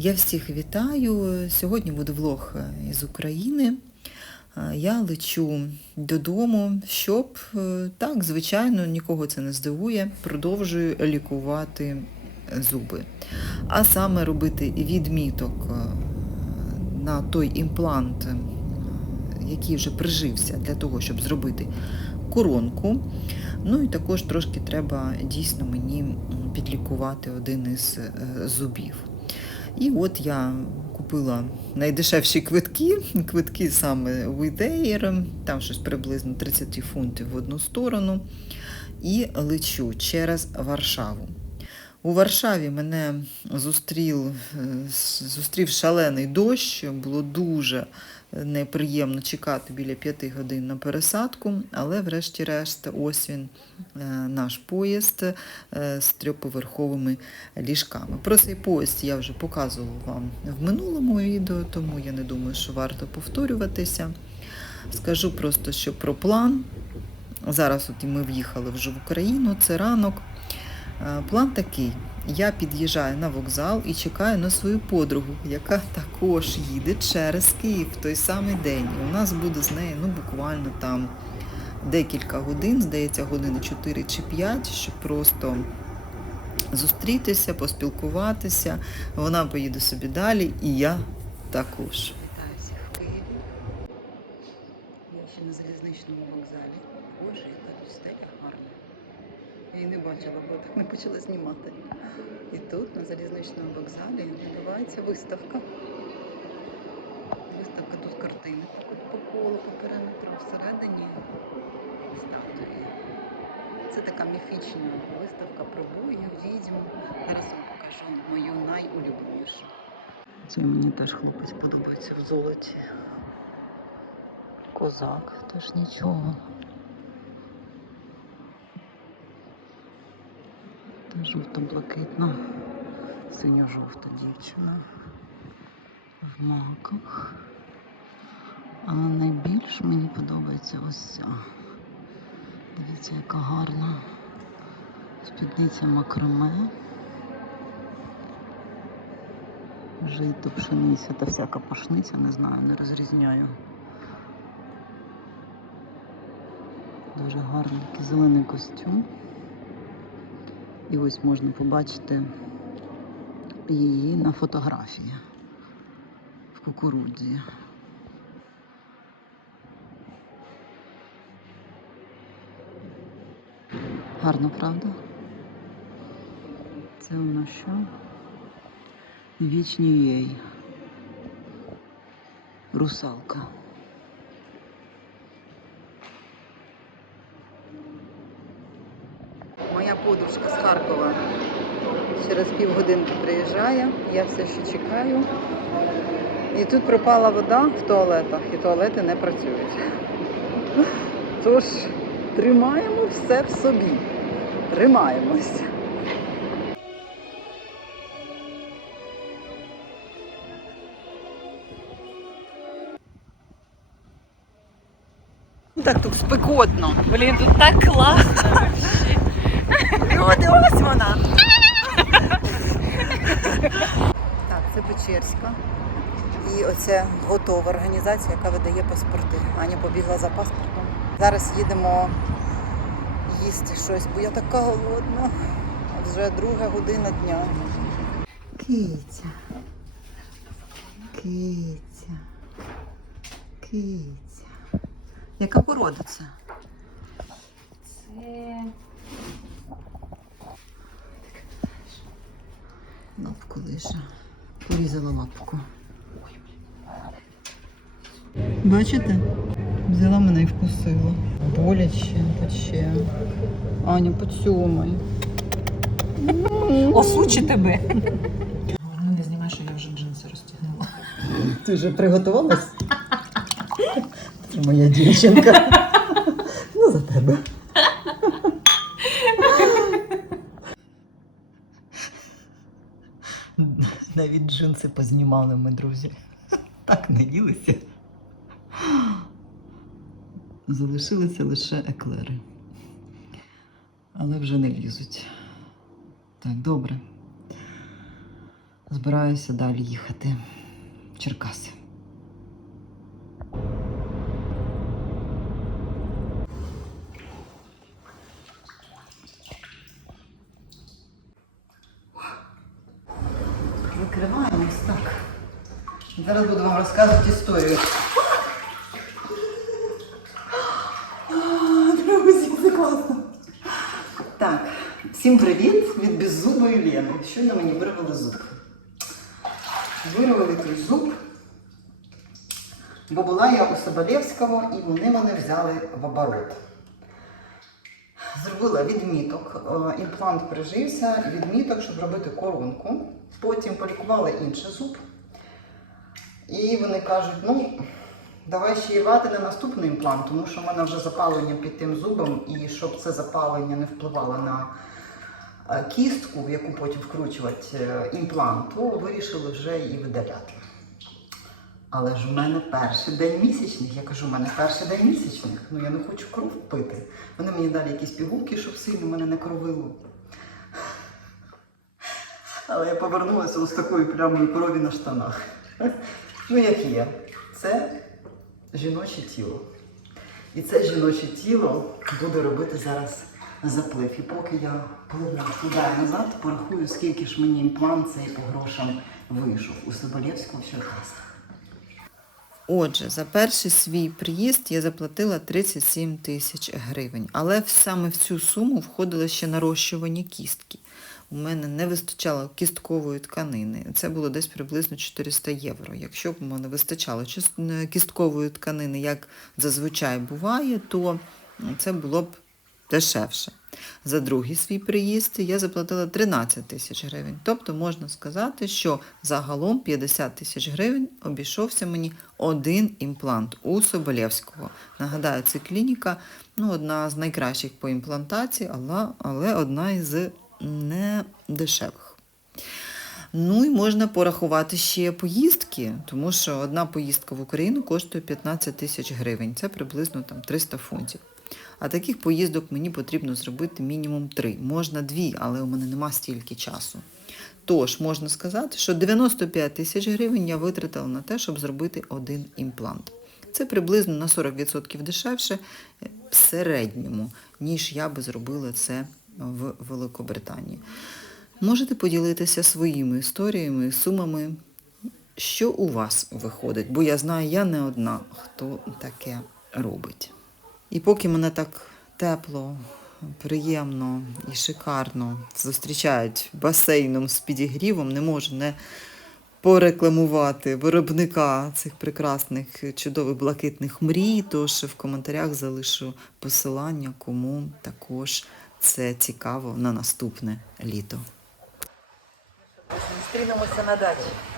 Я всіх вітаю. Сьогодні буде влог із України. Е, Я лечу додому, щоб е, так, звичайно, нікого це не здивує. Продовжую лікувати зуби. А саме робити відміток е, на той імплант, е, який вже прижився для того, щоб зробити коронку. Ну і також трошки треба дійсно мені підлікувати один із е, зубів. І от я купила найдешевші квитки, квитки саме With Air, там щось приблизно 30 фунтів в одну сторону, і лечу через Варшаву. У Варшаві мене зустрів, е, зустрів шалений дощ, було дуже неприємно чекати біля п'яти годин на пересадку, але врешті-решт ось він, е, наш поїзд е, з трьохповерховими ліжками. Про цей поїзд я вже показувала вам в минулому відео, тому я не думаю, що варто повторюватися. Скажу просто, що про план. Зараз от ми в'їхали вже в Україну, це ранок. Е, План такий. Я під'їжджаю на вокзал і чекаю на свою подругу, яка також їде через Київ в той самий день. І у нас буде з нею ну, буквально там декілька годин, здається, години 4 чи 5, щоб просто зустрітися, поспілкуватися. Вона поїде собі далі, і я також. Вітаю всіх в Києві. Я ще на залізничному вокзалі. Боже, яка тут стеля гарна. Я не бачила, бо так не почала знімати. І тут, на залізничному вокзалі, відбувається виставка. Виставка тут картини так от по колу, по периметру, всередині статуї. Це така міфічна виставка про боїв, відьм. Зараз вам покажу мою найулюбленішу. Цей мені теж хлопець подобається в золоті. Козак, теж нічого. Жовто-блакитна, синьо-жовта дівчина в маках. Але найбільш мені подобається ось ця. Дивіться, яка гарна спідниця макраме. Жито, пшениця та всяка пашниця, не знаю, не розрізняю. Дуже гарний такий зелений костюм. І ось можна побачити її на фотографії в кукурудзі. Гарно, правда? Це у нас що? Вічні їй. Русалка. Моя подружка з Харкова через півгодинки приїжджає. Я все ще чекаю. І тут пропала вода в туалетах, і туалети не працюють. Тож тримаємо все в собі. Тримаємось. Так тут спекотно. Блін, тут так класно Люди, ось вона. Так, це Печерська. І оце готова організація, яка видає паспорти. Аня побігла за паспортом. Зараз їдемо їсти щось, бо я така голодна. Вже друга година дня. Киця. Киця. Киця. Яка порода? Це Лапку. Порізала лапку. Бачите? Взяла мене і вкусила. Боляче, пече. Аня, поцьомай. осучи тебе. Ну, не знімай, що я вже джинси розтягнула. Ти вже приготувалась? Це моя дівчинка. Ну, за тебе. Навіть джинси познімали ми, друзі. Так наділися. Залишилися лише еклери. Але вже не лізуть. Так, добре. збираюся далі їхати в Черкаси. Викриваємось так. Зараз буду вам розказувати історію. Друзі, це класно. Так, всім привіт від беззубої Лени. Щойно мені вирвали зуб. Вирвали той зуб, бо була я у Соболєвського і вони мене взяли в оборот. Зробила відміток, е, імплант прижився, відміток, щоб робити коронку. Потім полікувала інший зуб. І вони кажуть, ну, давай ще й вати на наступний імплант, тому що в мене вже запалення під тим зубом, і щоб це запалення не впливало на е, кістку, в яку потім вкручувати е, імплант, то вирішили вже і видаляти. Але ж у мене перший день місячних. Я кажу, у мене перший день місячних. Ну я не хочу кров пити. Вони мені дали якісь пігулки, щоб сильно мене не кровило. Але я повернулася ось такою плямою крові на штанах. Ну, як є, це жіноче тіло. І це жіноче тіло буде робити зараз заплив. І поки я пливу туди назад, порахую, скільки ж мені імплант цей по грошам вийшов у Соболєвському в. Отже, за перший свій приїзд я заплатила 37 тисяч гривень, але саме в цю суму входило ще нарощування кістки. У мене не вистачало кісткової тканини. Це було десь приблизно 400 євро. Якщо б у мене вистачало е, кісткової тканини, як зазвичай буває, то це було б дешевше. За другий свій приїзд я заплатила 13 тисяч гривень. Тобто можна сказати, що загалом 50 тисяч гривень обійшовся мені один імплант у Соболєвського. Нагадаю, це клініка, ну, одна з найкращих по імплантації, але, але одна із не дешевих. Ну і можна порахувати ще поїздки, тому що одна поїздка в Україну коштує 15 тисяч гривень. Це приблизно там 300 фунтів. А таких поїздок мені потрібно зробити мінімум три. Можна дві, але у мене нема стільки часу. Тож можна сказати, що 95 тисяч гривень я витратила на те, щоб зробити один імплант. Це приблизно на 40% дешевше е, в середньому, ніж я би зробила це в Великобританії. Можете поділитися своїми історіями, сумами, що у вас виходить, бо я знаю, я не одна, хто таке робить. І поки мене так тепло, приємно і шикарно зустрічають басейном з підігрівом, не можу не порекламувати виробника цих прекрасних чудових блакитних мрій. Тож в коментарях залишу посилання, кому також це цікаво на наступне літо. Зустрінемося на дачі.